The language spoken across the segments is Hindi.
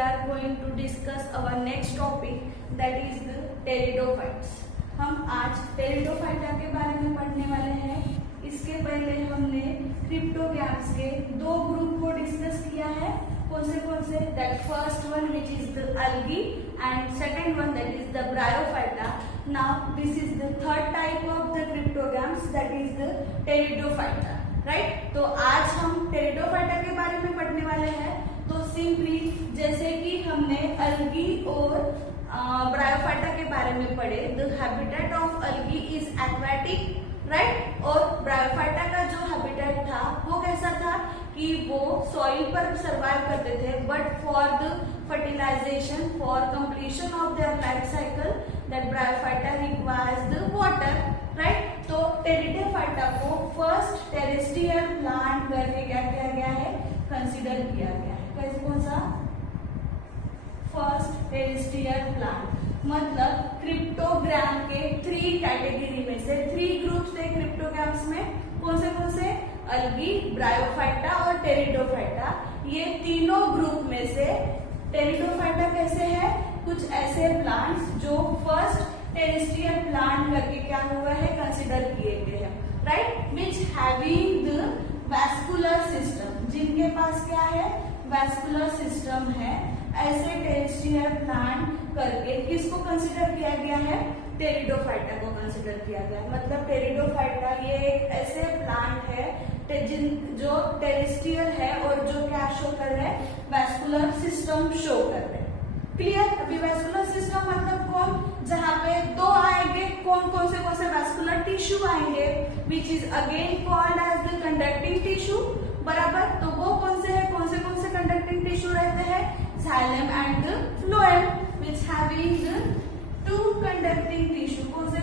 are going to discuss our next topic, that is the pteridophytes. हम आज टेरिडोफाइटा के बारे में पढ़ने वाले हैं। इसके पहले हमने क्रिप्टोग्राम्स के दो ग्रुप को डिस्कस किया है। कौन say that first one which is the algae and second one that is the bryophyta. Now this is the third type of the cryptograms, that is the pteridophyta, right. तो आज हम टेरिडोफाइटा के बारे में पढ़ने वाले हैं। तो सिंपली जैसे कि हमने अलगी और ब्रायोफाइटा के बारे में पढ़े, the habitat of algae is aquatic, right. और ब्रायोफाइटा का जो हैबिटेट था वो कैसा था कि वो सॉइल पर सर्वाइव करते थे, but for the fertilization, for completion of their life cycle, that bryophyta requires the water, right. तो टेरिडोफाइटा को फर्स्ट टेरेस्ट्रियल प्लांट करके क्या किया गया है, कंसिडर किया गया है। कैसे, कौन सा? First terrestrial plant. मतलब क्रिप्टोग्राम के 3 कैटेगरी में से 3 ग्रुप्स थे क्रिप्टोग्राम्स में। कौन से? अलगी, ब्रायोफाइटा और टेरिडोफाइटा। ये तीनों ग्रुप में से टेरिडोफाइटा कैसे है, कुछ ऐसे प्लांट्स जो फर्स्ट टेरेस्ट्रियल प्लांट करके क्या हुआ है, कंसिडर किए गए हैं, right. Which having the vascular system, जिनके पास क्या है, वैस्कुलर सिस्टम है। ऐसे टेरेस्ट्रियल प्लांट करके किसको कंसिडर किया गया है, टेरिडोफाइटा को कंसिडर किया गया। मतलब टेरिडोफाइटा ये एक ऐसे प्लांट है जो टेरेस्ट्रियल है और जो क्या शो कर रहे हैं, वैस्कुलर सिस्टम शो कर रहे हैं। क्लियर? अभी वैस्कुलर सिस्टम मतलब कौन, जहाँ पे दो आएंगे, कौन से वैस्कुलर टिश्यू आएंगे, which is again called as the conducting tissue, बराबर। तो वो कौन से कंडक्टिंग टिश्यू रहते हैं, xylem and the phloem, which having the 2 conducting tissue। कौन से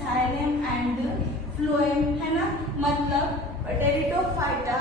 xylem and the phloem, है ना। मतलब टेरिडोफाइटा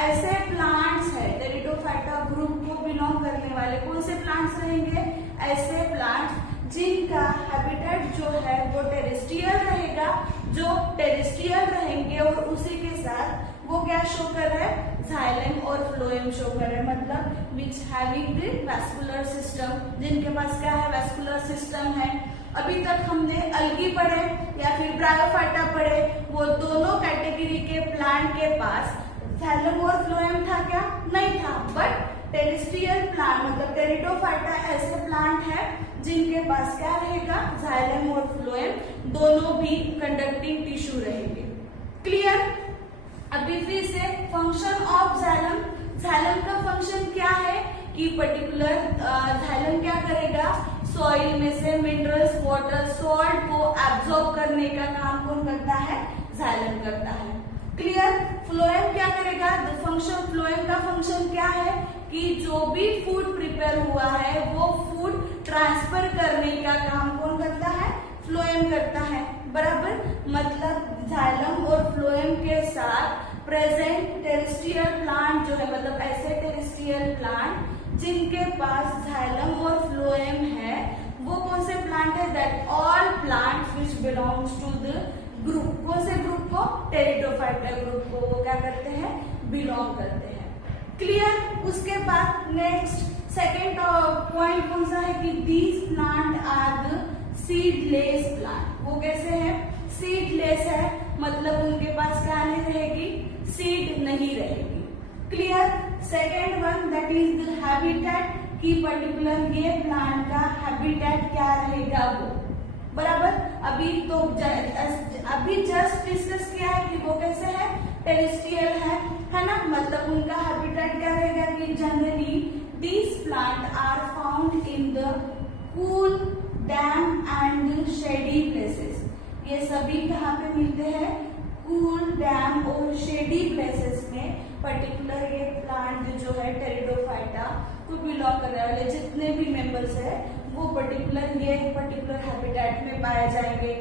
ऐसे प्लांट्स है, टेरिडोफाइटा ग्रुप को बिलोंग करने वाले कौन से प्लांट्स रहेंगे, ऐसे प्लांट्स जिनका हैबिटेट जो है वो टेरेस्ट्रियल रहेगा, जो टेरेस्ट्रियल रहेंगे और उसी के साथ वो क्या शो कर रहा है, xylem और phloem शो कर रहे हैं। मतलब विच हैविंग द वैस्कुलर सिस्टम, जिनके पास क्या है, वैस्कुलर सिस्टम है। अभी तक हमने अलगी पढ़े या फिर ब्रायोफाइटा पढ़े, वो दोनों कैटेगरी के प्लांट के पास xylem और phloem था क्या, नहीं था। बट टेरेस्ट्रियल प्लांट मतलब टेरिडोफाइटा ऐसे प्लांट है जिनके पास क्या रहेगा, xylem और phloem दोनों भी कंडक्टिंग टिश्यू रहेंगे। क्लियर? अभी फिर से फंक्शन ऑफ xylem। xylem का फंक्शन क्या है कि पर्टिकुलर xylem क्या करेगा, सॉइल में से मिनरल्स, वाटर, सॉल्ट को एब्जॉर्ब करने का काम कौन करता है, xylem करता है। क्लियर? phloem क्या करेगा, द फंक्शन phloem का फंक्शन क्या है कि जो भी फूड प्रिपेयर हुआ है वो फूड ट्रांसफर करने का काम कौन करता है, phloem करता है, बराबर। मतलब xylem और phloem के साथ प्रेजेंट टेरेस्ट्रियल प्लांट जो है, मतलब ऐसे टेरेस्ट्रियल प्लांट जिनके पास xylem और phloem है, वो कौन से प्लांट है, that all plants which belongs to the group. कौन से ग्रुप को, टेरिडोफाइटा ग्रुप को वो क्या करते हैं, बिलोंग करते हैं। क्लियर? उसके बाद नेक्स्ट सेकेंड पॉइंट कौन सा है कि these plant are the seedless plant. वो कैसे है, सीडलेस है, मतलब उनके पास क्या नहीं रहेगी, सीड नहीं रहेगी। Clear? Second one that is the habitat, की पर्टिकुलर ये प्लांट का हैबिटेट क्या रहेगा वो, बराबर। अभी जस्ट डिस्कस किया है कि वो कैसे है, टेरेस्ट्रियल है ना। मतलब उनका हैबिटेट क्या रहेगा कि generally these plant are found in the cool, damp and shady places. ये सभी कहाँ पे मिलते हैं, कूल, डैम और शेडी प्लेसेस में। पर्टिकुलर ये प्लांट जो है टेरिडोफाइटा को बिलोंग करने वाले जितने भी मेंबर्स है वो ये पर्टिकुलर हैबिटेट में पाए जाएंगे।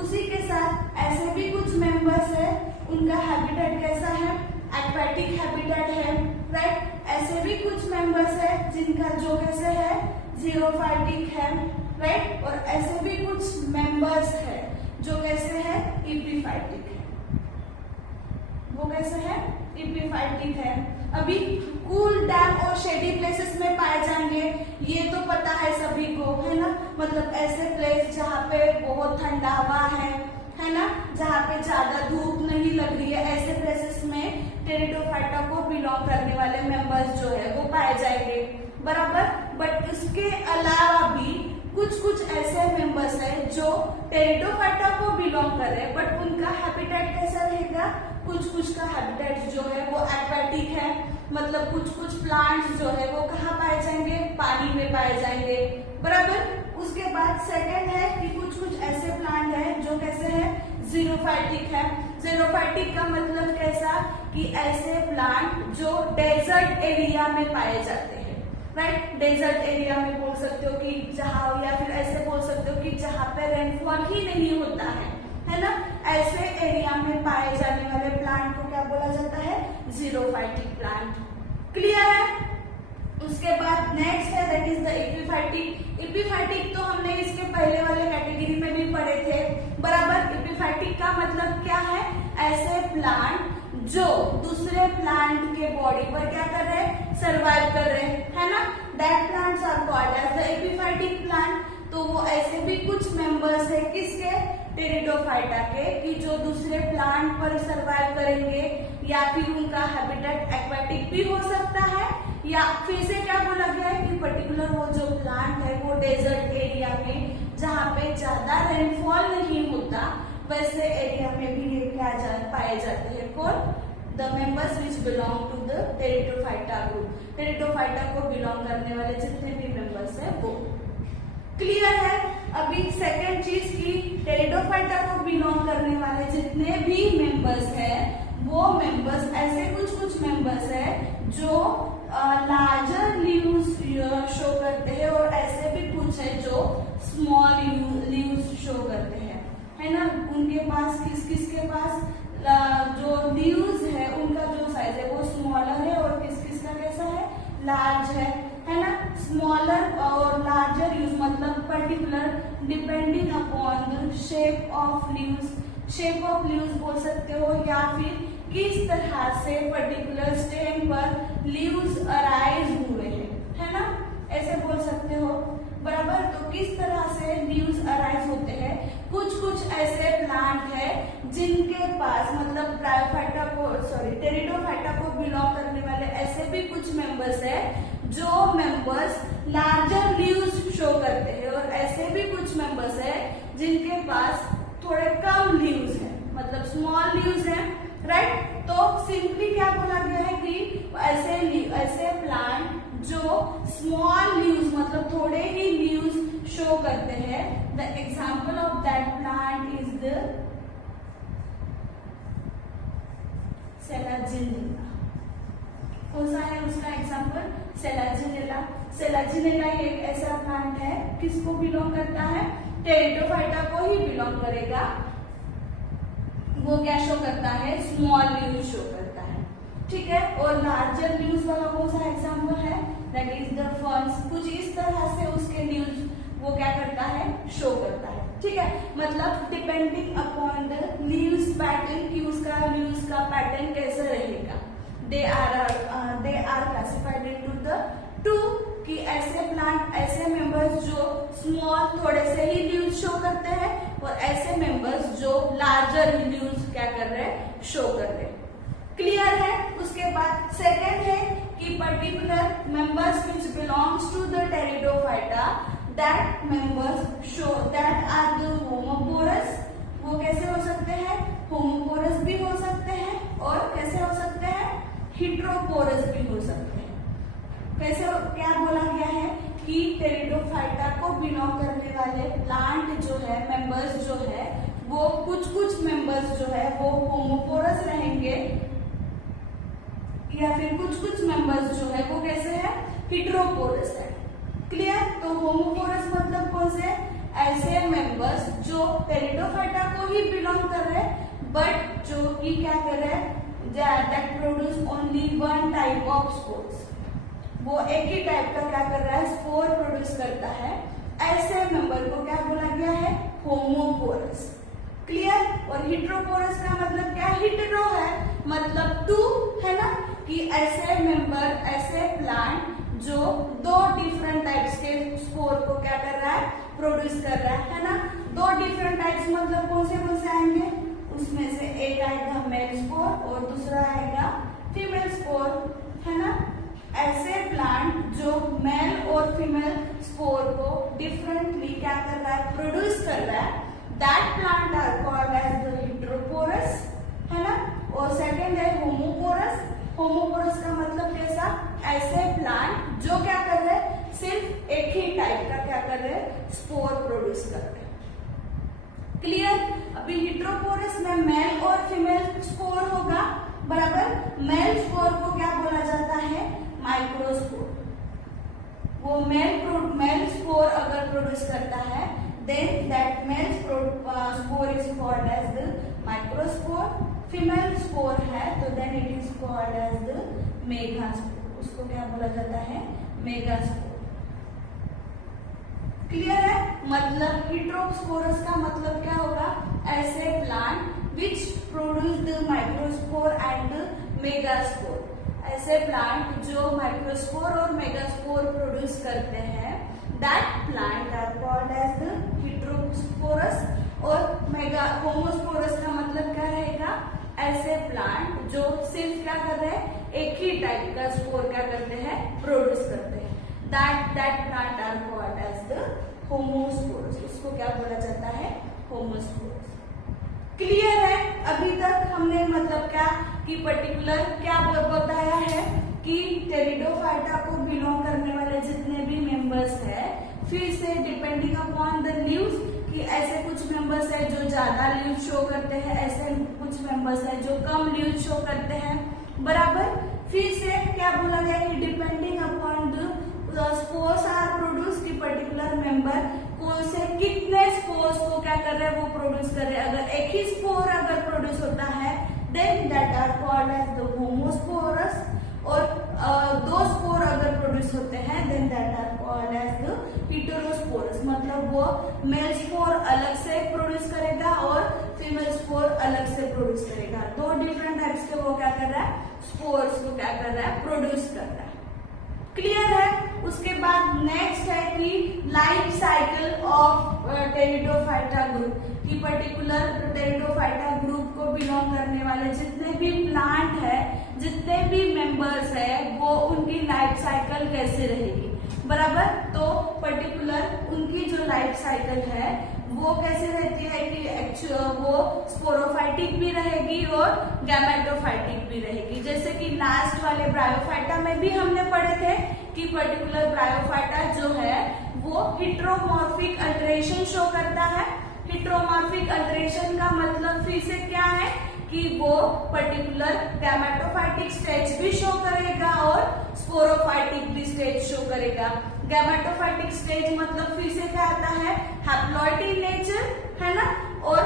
उसी के साथ ऐसे भी कुछ मेंबर्स है, उनका हैबिटेट कैसा है, एक्वेटिक हैबिटेट है, राइट। ऐसे भी कुछ मेंबर्स है जिनका जो कैसे है, जीरोफाइटिक है, राइट। और ऐसे भी कुछ मेंबर्स है जो कैसे है, इपीफाइटिक है। वो कैसे है, इपीफाइटिक है। अभी कूल, डैम और शेडी प्लेसेस में पाए जाएंगे। मतलब ऐसे प्लेस जहाँ पे बहुत ठंडा हवा है ना, जहाँ पे ज्यादा धूप नहीं लग रही है, ऐसे प्लेसेस में टेरिडोफाइटा को बिलोंग करने वाले मेंबर्स जो है वो पाए जाएंगे, बराबर। बट इसके अलावा भी कुछ ऐसे मेंबर्स हैं जो टेरिडोफाइटा को बिलोंग कर रहे हैं, बट उनका हैबिटेट कैसा रहेगा, कुछ का हैबिटेट जो है वो एक्वाटिक है, मतलब कुछ प्लांट्स जो है वो कहाँ पाए जाएंगे, पानी में पाए जाएंगे, बराबर। उसके बाद सेकंड है कि कुछ ऐसे प्लांट है जो कैसे है, जीरोफाइटिक है। जीरोफाइटिक का मतलब कैसा कि ऐसे प्लांट जो डेजर्ट एरिया में पाए जाते हैं, राइट। डेजर्ट एरिया में बोल सकते हो कि जहाँ, या फिर ऐसे बोल सकते हो कि जहाँ पे रेनफॉल ही नहीं होता है ना, ऐसे एरिया में पाए जाने वाले प्लांट को क्या बोला जाता है, जीरोफाइटिक प्लांट। क्लियर है। उसके बाद नेक्स्ट है that is the epiphytic. Epiphytic तो हमने इसके पहले वाले कैटेगरी में भी पढ़े थे, बराबर। एपिफाइटिक का मतलब क्या है, ऐसे प्लांट जो दूसरे प्लांट के बॉडी पर क्या कर रहे हैं, सर्वाइव कर रहे हैं, है ना। That plants are called as the epiphytic plant. तो वो ऐसे भी कुछ मेंबर्स है किसके, टेरिडोफाइटा के, कि जो दूसरे प्लांट पर सर्वाइव करेंगे, या फिर उनका हैबिटेट एक्वाटिक भी हो सकता है, या फिर से क्या बोला गया है कि पर्टिकुलर वो जो प्लांट है वो डेजर्ट एरिया में जहाँ पे ज्यादा रेनफॉल नहीं होता वैसे एरिया में भी ये क्या पाए जाते हैं, कौन, the members which belong to the pteridophyta group. Pteridophyta को बिलोंग करने वाले जितने भी मेंबर्स है वो। क्लियर है। अभी सेकंड चीज की टेरिडोफाइटा को बिलोंग करने वाले जितने भी मेंबर्स है वो मेंबर्स ऐसे कुछ मेंबर्स है जो लार्जर लीव्स शो करते हैं, और ऐसे भी कुछ है जो स्मॉल लीव्स शो करते हैं, है ना। उनके पास किस के पास जो लीव्स है उनका जो साइज है वो स्मॉलर है, और किस का कैसा है, लार्ज है ना। स्मॉलर और लार्जर लीव्स मतलब particular depending upon the shape of leaves, shape of leaves बोल सकते हो, या फिर किस तरह से पर्टिकुलर स्टेम पर लीव्स अराइज हुए हैं, है ना, ऐसे बोल सकते हो, बराबर। तो किस तरह से लीव्स अराइज होते हैं, कुछ ऐसे प्लांट है जिनके पास मतलब ब्रायोफाइटा को टेरिडोफाइटा को बिलोंग करने वाले ऐसे भी कुछ मेंबर्स है जो मेंबर्स लार्जर लीव्स शो करते हैं, और ऐसे भी कुछ मेंबर्स है जिनके पास थोड़े कम लीव्स है, मतलब स्मॉल लीव्स है, राइट। तो सिंपली क्या बोला गया है कि ऐसे प्लांट जो स्मॉल लीव्स मतलब थोड़े ही लीव्स शो करते हैं, the example of that plant is the Selaginella. कौन सा है उसका एग्जाम्पल, सेलाजिनेला। सेलाजिनेला एक ऐसा प्लांट है किसको बिलोंग करता है, टेरिडोफाइटा को ही बिलोंग करेगा। वो क्या शो करता है, स्मॉल लीव शो करता है, ठीक है। और लार्जर लीव्स वाला कौन सा एग्जाम्पल है, दैट इज द फर्न्स। कुछ इस तरह से उसके लीव्स वो क्या करता है, शो करता है, ठीक है। मतलब depending upon the leaves pattern कि उसका लीव्स का पैटर्न कैसे रहेगा, they are classified into the two, कि ऐसे प्लांट ऐसे मेंबर्स जो स्मॉल थोड़े से ही लीव्स शो करते हैं, और ऐसे मेंबर्स जो लार्जर लीव्स क्या कर रहे हैं, शो कर रहे हैं। क्लियर है। उसके बाद सेकंड है कि particular members which belongs to the pteridophyta, that members show that are the homosporous. वो कैसे हो सकते हैं, होमोपोरस भी हो सकते हैं, और कैसे हो सकते हैं, हेटेरोपोरस भी हो सकते हैं। कैसे, क्या बोला गया है कि टेरिडोफाइटा को बिलोंग करने वाले प्लांट जो है, मेंबर्स जो है, वो कुछ मेंबर्स जो है वो होमोपोरस रहेंगे, या फिर कुछ मेंबर्स जो है वो कैसे है, हेटेरोपोरस है। क्लियर। तो होमोपोरस मतलब कौन से, ऐसे मेंबर्स जो टेरिडोफाइटा को ही बिलोंग कर रहे हैं, बट जो कि क्या कर रहे हैं, that produce only one type of spores, वो एक ही टाइप का क्या कर रहा है, स्पोर प्रोड्यूस करता है, ऐसे मेंबर को क्या बोला गया है, होमोपोरस। क्लियर। और हेटेरोपोरस का मतलब क्या, हेटेरो है मतलब टू, है ना, कि ऐसे मेंबर, ऐसे प्लांट जो दो डिफरेंट टाइप्स के स्पोर को क्या कर रहा है, प्रोड्यूस कर रहा है ना। दो डिफरेंट टाइप्स मतलब कौन से आएंगे, उसमें से एक आएगा मेल स्पोर और दूसरा आएगा फीमेल स्पोर, है ना। ऐसे प्लांट जो मेल और फीमेल स्पोर को डिफरेंटली क्या कर रहा है, प्रोड्यूस कर रहा है, that plant are called as the heterosporous, है ना। और सेकंड है होमोपोरस। होमोपोरस का मतलब कैसा, ऐसे प्लांट जो क्या कर रहे हैं, सिर्फ एक ही टाइप का क्या कर रहे हैं, स्पोर प्रोड्यूस कर रहे हैं। क्लियर। अभी हेटेरोपोरस में मेल और फीमेल स्पोर होगा, बराबर। मेल स्पोर को क्या बोला जाता है, माइक्रोस्पोर। वो मेल स्पोर अगर प्रोड्यूस करता है, then that male spore is called as the microspore. Female spore है तो then it is called as the megaspore. उसको क्या बोला जाता है, मेगास्पोर। क्लियर है। मतलब हेटेरोस्पोरस का मतलब क्या होगा, ऐसे plant which produce the microspore and the megaspore. ऐसे प्लांट जो माइक्रोस्पोर और मेगास्पोर प्रोड्यूस करते हैं, that plant are called as the heterosporous. और होमोस्पोरस का मतलब क्या रहेगा, ऐसे प्लांट जो सिर्फ क्या कर रहे हैं, एक ही टाइप का स्पोर क्या करते हैं, प्रोड्यूस करते हैं, that plant are called as the homosporous. उसको क्या बोला जाता है, होमोस्पोरस। क्लियर है। अभी तक हमने मतलब क्या कि पर्टिकुलर क्या बताया है कि टेरिडोफाइटा को बिलोंग करने वाले जितने भी मेंबर्स है, फिर से डिपेंडिंग अपॉन द लीव्स, कि ऐसे कुछ मेंबर्स है जो ज्यादा लीव शो करते हैं, ऐसे कुछ मेंबर्स है जो कम लीव शो करते हैं, बराबर। फिर से क्या बोला गया कि depending upon the spores are produce, की पर्टिकुलर मेंबर कौन से कितने स्पोर्स को क्या कर रहे हैं, वो प्रोड्यूस कर रहे हैं। अगर एक ही स्पोर अगर प्रोड्यूस होता है, then that are called as the homosporous. और दो स्पोर अगर प्रोड्यूस होते हैं, then that are called as the heterosporous. मतलब वो मेल स्पोर अलग से प्रोड्यूस करेगा और फीमेल स्पोर अलग से प्रोड्यूस करेगा। दो डिफरेंट टाइप्स के वो क्या कर रहा है, स्पोर्स को क्या कर रहा है, प्रोड्यूस कर रहा है। क्लियर है। उसके बाद नेक्स्ट है कि life cycle of pteridophyta group, की पर्टिकुलर टेरिडोफाइटा ग्रुप को बिलोंग करने वाले जितने भी प्लांट है, जितने भी मेंबर्स है, वो उनकी लाइफ साइकिल कैसे रहेगी, बराबर। तो पर्टिकुलर उनकी जो लाइफ साइकिल है वो कैसे रहती है कि वो स्पोरोफाइटिक भी रहेगी और गैमेटोफाइटिक भी रहेगी। जैसे कि लास्ट वाले ब्रायोफाइटा में भी हमने पढ़े थे कि पर्टिकुलर ब्रायोफाइटा जो है वो हेटेरोमॉर्फिक अल्टरेशन शो करता है। हेटेरोमॉर्फिक अल्टरेशन का मतलब फिर से क्या है कि वो पर्टिकुलर गैमेटोफाइटिक स्टेज भी शो करेगा और स्पोरोफाइटिक भी स्टेज शो करेगा। गैमेटोफाइटिक स्टेज मतलब फिर से क्या आता है, हैप्लॉइड इन नेचर, है ना। और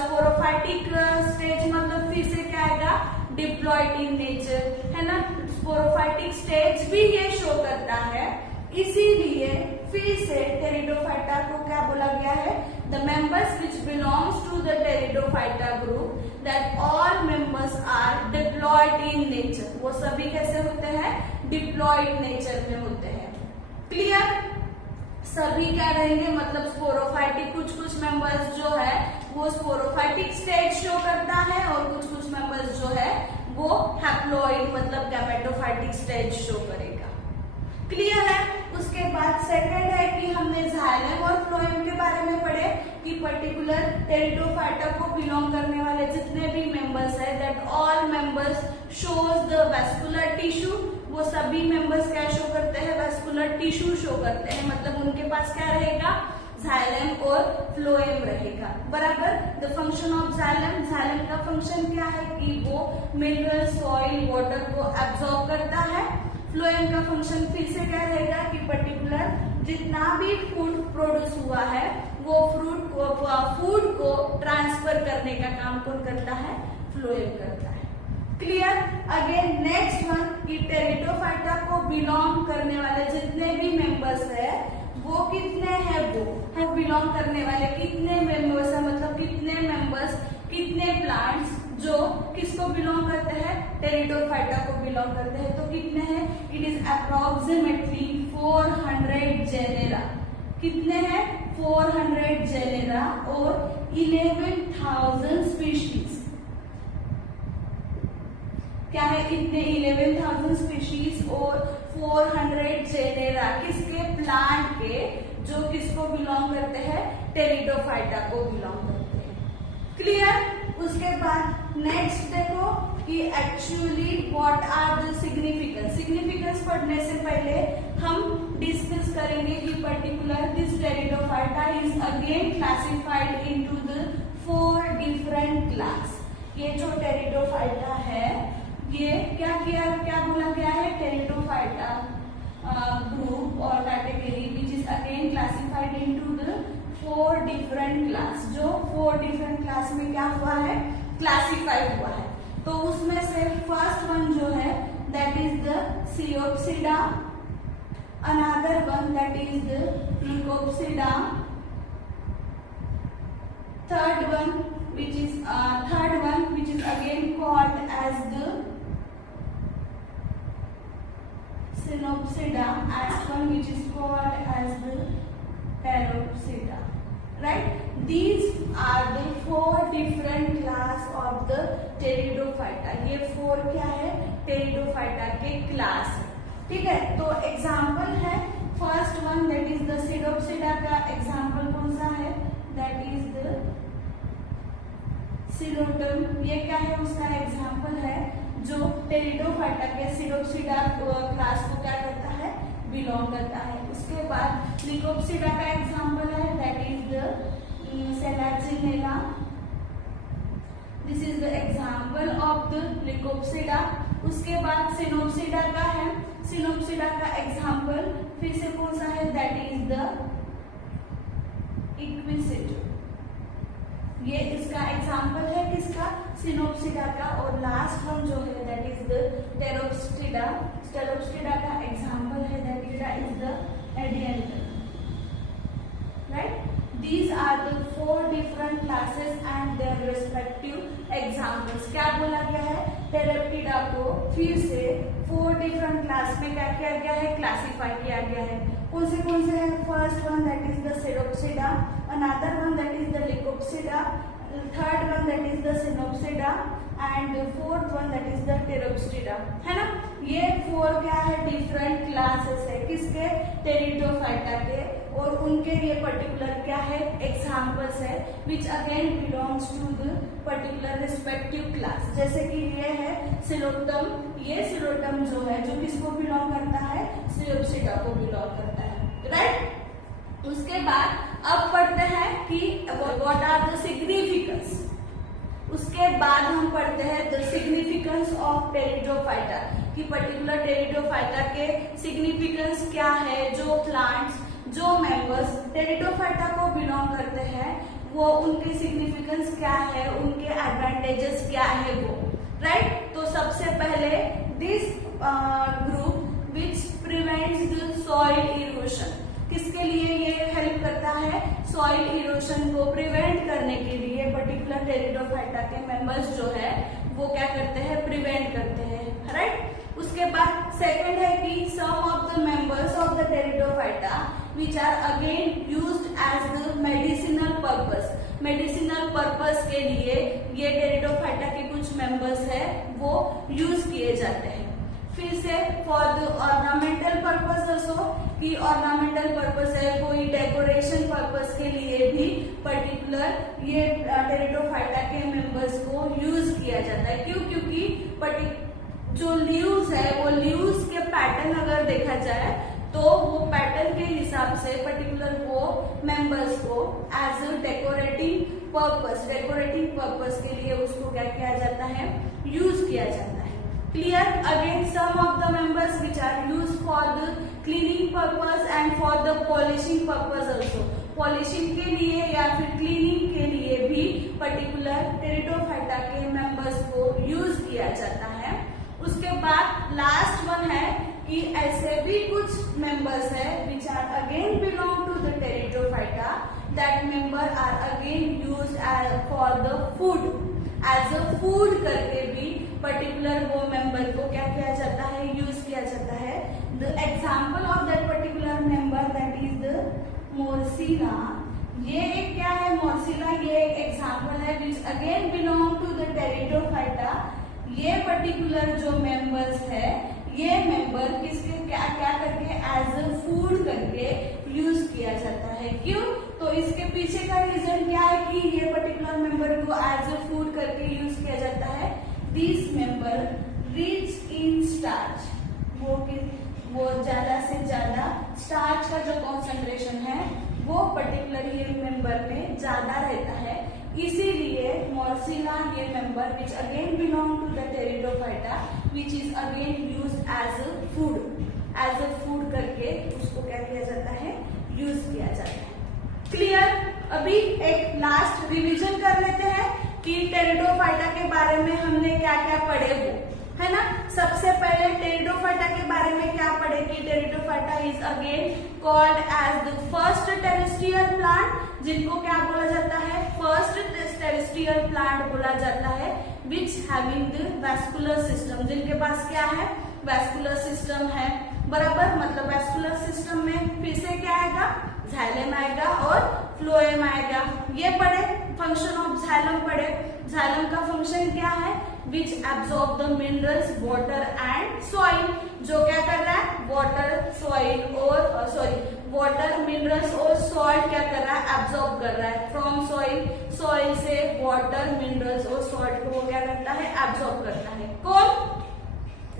स्पोरोफाइटिक स्टेज मतलब फिर से क्या आएगा, डिप्लॉइड इन नेचर, है ना। स्पोरोफाइटिक स्टेज भी ये शो करता है। इसीलिए फिर से टेरिडोफाइटा को क्या बोला गया है, the members which belongs to the pteridophyta group, that all members are diploid in nature. वो सभी कैसे होते हैं, डिप्लॉइड नेचर में होते हैं। क्लियर। सभी क्या रहेंगे, मतलब स्पोरोफाइटिक कुछ मेंबर्स जो है वो स्पोरोफाइटिक स्टेज शो करता है और कुछ मेंबर्स जो है वो हैप्लॉइड मतलब गैमेटोफाइटिक स्टेज शो करेगा। क्लियर है। उसके बाद सेकंड है कि हमने जाइलम और फ्लोएम के बारे में पढ़े कि पर्टिकुलर टेरिडोफाइटा को बिलोंग करने वाले जितने भी मेंबर्स है, that all members shows the vascular tissue. वो सभी मेंबर्स क्या शो करते हैं, वेस्कुलर टिश्यू शो करते हैं। मतलब उनके पास क्या रहेगा, जाइलम और फ्लोएम रहेगा, बराबर। The function of xylem, xylem का फंक्शन क्या है कि वो मिनरल, सॉइल, वाटर को एब्जॉर्ब करता है। फ्लोएम का फंक्शन फिर से क्या रहेगा कि पर्टिकुलर जितना भी फूड प्रोड्यूस हुआ है वो फूड को ट्रांसफर करने का काम कौन करता है, फ्लोएम करता है। क्लियर। अगेन नेक्स्ट वन कि टेरिडोफाइटा को बिलोंग करने वाले जितने भी मेंबर्स है वो कितने हैं, वो बिलोंग करने वाले कितने मेंबर्स है, मतलब कितने मेंबर्स, कितने प्लांट्स जो किसको बिलोंग करते हैं, टेरिडोफाइटा को बिलोंग करते हैं। तो कितने हैं, इट इज अप्रोक्सीमेटली 400 जेनेरा। कितने हैं, 400 जेनेरा और 11,000 स्पीशीज। क्या है इतने 11,000 स्पीशीज और 400 जेनेरा किसके, प्लांट के, जो किसको बिलोंग करते हैं, टेरिडोफाइटा को बिलोंग करते हैं। क्लियर। उसके बाद नेक्स्ट देखो कि actually what are the significance. Significance पढ़ने से पहले हम डिस्कस करेंगे कि particular this pteridophyta is again classified into the 4 different class. ये जो टेरिडोफाइटा है ये क्या बोला गया है, टेरिडोफाइटा ग्रुप और category which is again classified into the 4 different class. जो 4 डिफरेंट क्लास में क्या हुआ है, क्लासिफाइड हुआ है। तो उसमें से फर्स्ट वन जो है that is the Psilopsida, another one that is the Lycopsida, third one which is again called as the Synopsida, and one which is called as the Pteropsida. Right? These are the 4 different class of the Pteridophyta. ये 4 क्या है, Pteridophyta के क्लास है। ठीक है, तो एग्जाम्पल है first one that is the Synopsida का एग्जाम्पल कौन सा है, दैट इज द सिलोटम। ये क्या है, उसका एग्जाम्पल है जो टेरिडोफाइटा के सिलोप्सिडा क्लास को क्या करता है, बिलोंग करता है। उसके बाद लिकोप्सिडा का एग्जाम्पल है that is the Selaginella. This is the example of the Lycopsida. उसके बाद सिनोप्सिडा का है, सिनोप्सिडा का एग्जाम्पल फिर से कौन सा है, दैट इज द इक्विसिड। ये इसका एग्जाम्पल है किसका, सिनोप्सिडा का। और लास्ट वन जो है that is the Pteropsida. Pteropsida का एग्जाम्पल है that is the Adiantum. Right, these are the 4 different classes and their respective examples. क्या बोला गया है, टेरेप्टिडा को फिर से 4 डिफरेंट क्लास में क्या किया गया है, क्लासिफाई किया गया है। कौन से हैं, first one that is the Psilopsida, another one that is the Lycopsida, third one that is the Sphenopsida and fourth one that is the Pteropsida. है ना, ये 4 क्या है, डिफरेंट क्लासेस है किसके, टेरिडोफाइटा के। और उनके ये पर्टिकुलर क्या है, एग्जाम्पल्स है which again belongs to the particular respective class. जैसे कि ये है सिलोटम, ये सिलोटम जो है जो किसको बिलोंग करता है, सियोप्सिडा को बिलोंग करता है। राइट, उसके बाद अब पढ़ते हैं कि व्हाट आर द सिग्निफिकेंस। उसके बाद हम पढ़ते हैं द सिग्निफिकेंस ऑफ टेरिडोफाइटा, कि पर्टिकुलर टेरिडोफाइटा के सिग्निफिकेंस क्या है, जो प्लांट्स, जो मेंबर्स टेरिडोफाइटा को बिलोंग करते हैं वो उनके सिग्निफिकेंस क्या है, उनके एडवांटेजेस क्या है वो। राइट, तो सबसे पहले this group which prevents the soil erosion. किसके लिए ये हेल्प करता है, सॉइल इरोशन को प्रिवेंट करने के लिए पर्टिकुलर टेरिडोफाइटा के मेंबर्स जो है वो क्या करते हैं, प्रिवेंट करते हैं। राइट, उसके बाद सेकंड है कि some of the members of the Pteridophyta which are again used as the medicinal purpose। Medicinal purpose के लिए ये टेरिडोफाइटा के कुछ मेंबर्स है वो यूज किए जाते हैं। फिर से for the ornamental purpose also, कि ऑर्नामेंटल पर्पस है, कोई डेकोरेशन पर्पस के लिए भी पर्टिकुलर ये टेरिडोफाइटा के मेंबर्स को यूज किया जाता है। क्यों, क्योंकि जो लीव्स है वो लीव्स के पैटर्न अगर देखा जाए तो वो पैटर्न के हिसाब से पर्टिकुलर वो मेंबर्स को एज अ डेकोरेटिव पर्पस के लिए उसको क्या किया जाता है, यूज किया जाता है। Clear, again some of the members which are use for the cleaning purpose and for the polishing purpose also. Polishing के लिए या फिर क्लीनिंग के लिए भी पर्टिकुलर टेरिडोफाइटा के मेंबर्स को यूज किया जाता है। उसके बाद लास्ट वन है कि ऐसे भी कुछ मेंबर्स है which are again belong to the pteridophyta, that member are again used for the food, as a food करके भी पर्टिकुलर वो मेंबर को क्या किया जाता है, यूज किया जाता है। The example of that particular member that is the Marsilea ये एक क्या है मोर्सिला, ये एक एग्जाम्पल है which again belong to the Pteridophyta. ये पर्टिकुलर जो मेंबर्स है, ये मेंबर किसके क्या क्या करके एज अ फूड करके यूज किया जाता है। क्यों? तो इसके पीछे का रीजन क्या है कि ये पर्टिकुलर मेंबर को एज अ फूड करके यूज किया जाता है। This member rich in starch, वो ज्यादा से ज्यादा स्टार्च का जो कॉन्सेंट्रेशन है वो पर्टिकुलर ये मेंबर में ज्यादा रहता है। इसीलिए मोर्सिला ये member which again belong to the pteridophyta which is again use as a food करके उसको क्या किया जाता है, यूज किया जाता है। क्लियर? अभी एक लास्ट रिवीजन कर लेते हैं कि टेरिडोफाइटा के बारे में हमने क्या क्या पढ़े वो, है ना। सबसे पहले टेरिडोफाइटा के बारे में क्या पढ़े कि pteridophyta is again called as the first terrestrial plant, जिनको क्या बोला जाता है, फर्स्ट टेरेस्ट्रियल प्लांट बोला जाता है, विच हैविंग द वैस्कुलर सिस्टम, जिनके पास क्या है, वैस्कुलर सिस्टम है। बराबर, मतलब वैस्कुलर सिस्टम में फिर से क्या आएगा, जाइलम आएगा और फ्लोएम आएगा। ये पढ़े, फंक्शन ऑफ जाइलम पढ़े। जाइलम का फंक्शन क्या है, which absorb the minerals, water and soil, जो क्या कर रहा है, वाटर सॉइल और वाटर मिनरल्स और सॉल्ट क्या कर रहा है, एब्सॉर्ब कर रहा है फ्रॉम सॉइल। सॉइल से वाटर मिनरल्स और सॉल्ट को वो क्या करता है, एब्सॉर्ब करता है। कौन?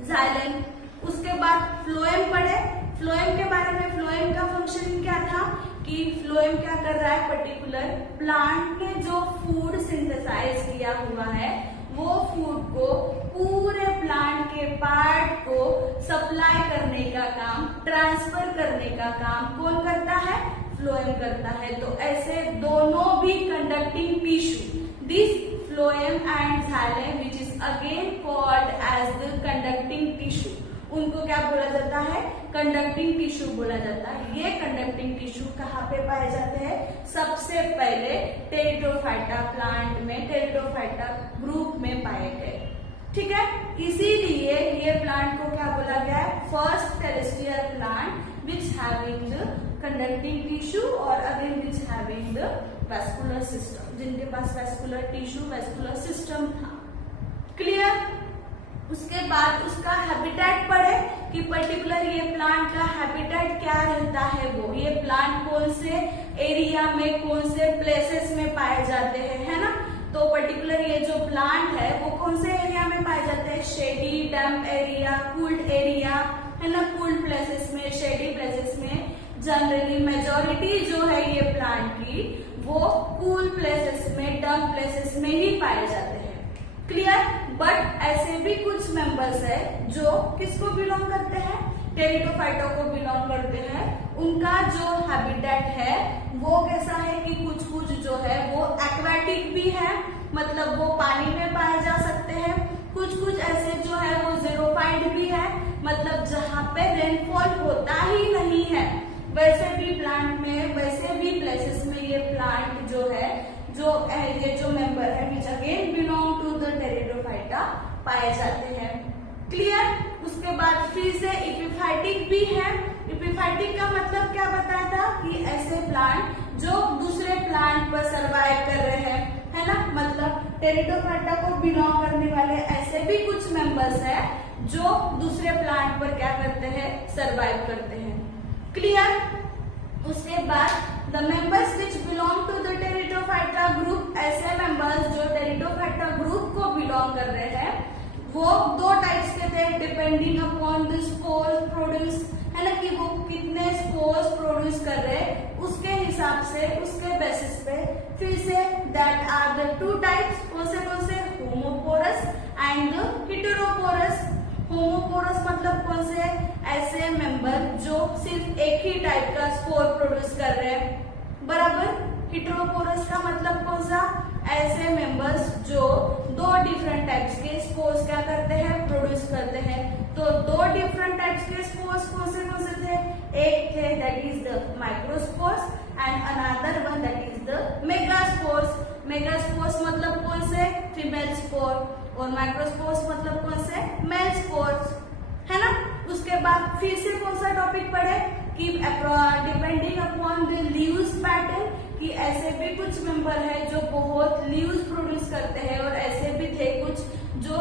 जाइलम। उसके बाद फ्लोएम पढ़े। फ्लोएम के बारे में, फ्लोएम का फंक्शन क्या था कि फ्लोएम क्या कर रहा है, पर्टिकुलर प्लांट ने जो फूड सिंथेसाइज किया हुआ है वो फूड को पूरे प्लांट के पार्ट को सप्लाई करने का काम, ट्रांसफर करने का काम कौन करता है, फ्लोएम करता है। तो ऐसे दोनों भी conducting tissue, this phloem and xylem which is again called as the conducting tissue, उनको क्या बोला जाता है, कंडक्टिंग टिश्यू बोला जाता है। ये कंडक्टिंग टिश्यू कहाँ पे पाए जाते हैं, सबसे पहले टेरिडोफाइटा प्लांट में, टेरिडोफाइटा ग्रुप में पाए गए। ठीक है, इसीलिए ये प्लांट को क्या बोला गया है, first terrestrial plant which having the conducting tissue और again which having the vascular system, जिनके पास वैस्कुलर टिश्यू, वैस्कुलर सिस्टम था। क्लियर? उसके बाद उसका हैबिटेट पढ़े कि पर्टिकुलर ये प्लांट का हैबिटेट क्या रहता है, वो ये प्लांट कौन से एरिया में, कौन से प्लेसेस में पाए जाते हैं, है ना। तो पर्टिकुलर ये जो प्लांट है वो कौन से एरिया में पाए जाते हैं, शेडी, डैम्प एरिया, कूल्ड एरिया, है ना। कूल्ड प्लेसेस में, शेडी प्लेसेस में जनरली मेजोरिटी जो है ये प्लांट की वो कूल प्लेसेस में, डैम्प प्लेसेस में ही पाए जाते हैं। क्लियर? बट ऐसे भी कुछ मेंबर्स है जो किसको बिलोंग करते हैं, टेरिडोफाइटा को बिलोंग करते हैं। उनका जो हैबिटेट है वो कैसा है कि कुछ कुछ जो है वो एक्वाटिक भी है, मतलब वो पानी में पाए जा सकते हैं। कुछ कुछ ऐसे जो है वो ज़ेरोफाइट भी है, मतलब जहाँ पे रेनफॉल होता ही नहीं है, वैसे भी प्लांट में, वैसे भी प्लेसेस में ये प्लांट जो है, ये जो मेंबर है which again belong to the pteridophyta पाए जाते हैं। क्लियर? उसके बाद फिर से इपिफाइटिक भी है। इपिफाइटिक का मतलब क्या बताया था कि ऐसे प्लांट जो दूसरे प्लांट पर सर्वाइव कर रहे हैं, है ना। मतलब टेरिडोफाइटा को बिलोंग करने वाले ऐसे भी कुछ मेंबर्स हैं जो दूसरे प्लांट पर क्या करते हैं, सर्वाइव करते हैं। क्लियर? उसके बाद the members which belong to the pteridophyta group, ऐसे मेंबर्स जो टेरिडोफाइटा ग्रुप को बिलोंग कर रहे हैं वो दो टाइप्स के थे, depending upon the spores produce, है ना, कि वो कितने स्पोर्स प्रोड्यूस कर रहे हैं उसके हिसाब से, उसके बेसिस पे। फिर से that are the two types, कौन से, होमोपोरस एंड हेटेरोपोरस। होमोपोरस मतलब कौन से, ऐसे मेंबर जो सिर्फ एक ही टाइप का स्पोर प्रोड्यूस कर रहे हैं। बराबर। हेटेरोपोरस का मतलब कौन सा, ऐसे मेंबर्स जो दो डिफरेंट टाइप्स के स्पोर्स क्या करते हैं, प्रोड्यूस करते हैं। तो दो डिफरेंट टाइप्स के स्पोर्स कौन से थे, एक थे that is the microspores and another one that is the megaspores. Megaspores मतलब कौन से, फीमेल स्पोर, और माइक्रोस्पोर्स मतलब कौन से, मेल स्पोर्स, है ना। उसके बाद फिर से कौन सा टॉपिक पढ़े कि depending upon the leaves pattern, कि ऐसे भी कुछ मेंबर है जो बहुत लीव्स प्रोड्यूस करते हैं और ऐसे भी थे कुछ जो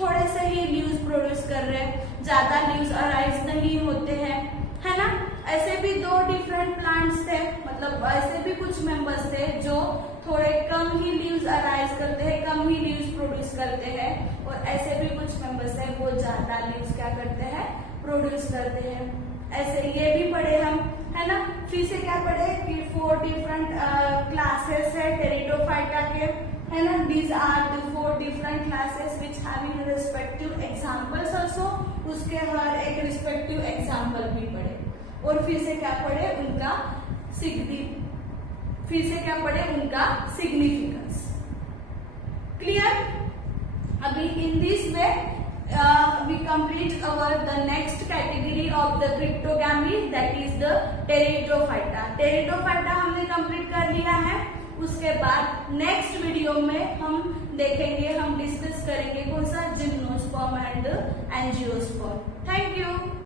थोड़े से ही लीव्स प्रोड्यूस कर रहे हैं, ज्यादा लीव्स अराइज नहीं होते हैं, है ना। ऐसे भी दो डिफरेंट प्लांट्स थे, मतलब ऐसे भी कुछ मेंबर्स थे जो थोड़े कम ही लीव्स अराइज करते हैं, कम ही लीव्स प्रोड्यूस करते हैं, और ऐसे भी कुछ मेंबर्स है वो ज्यादा लीव्स क्या करते हैं, प्रोड्यूस करते हैं। ऐसे ये भी पढ़े हम, है ना। फिर से क्या पढ़े कि 4 डिफरेंट क्लासेस है टेरिडोफाइटा के, है ना। These are the 4 different classes which having respective examples also, उसके हर एक रिस्पेक्टिव एग्जांपल भी पढ़े। और फिर से क्या पढ़े, उनका सिग्निफिकेंस। क्लियर। अभी in this way we complete the next category of the cryptogamy, that is the Pteridophyta. Pteridophyta हमने कंप्लीट कर लिया है। उसके बाद नेक्स्ट वीडियो में हम देखेंगे, हम डिस्कस करेंगे कौन सा, gymnosperm and angiosperm. Thank you.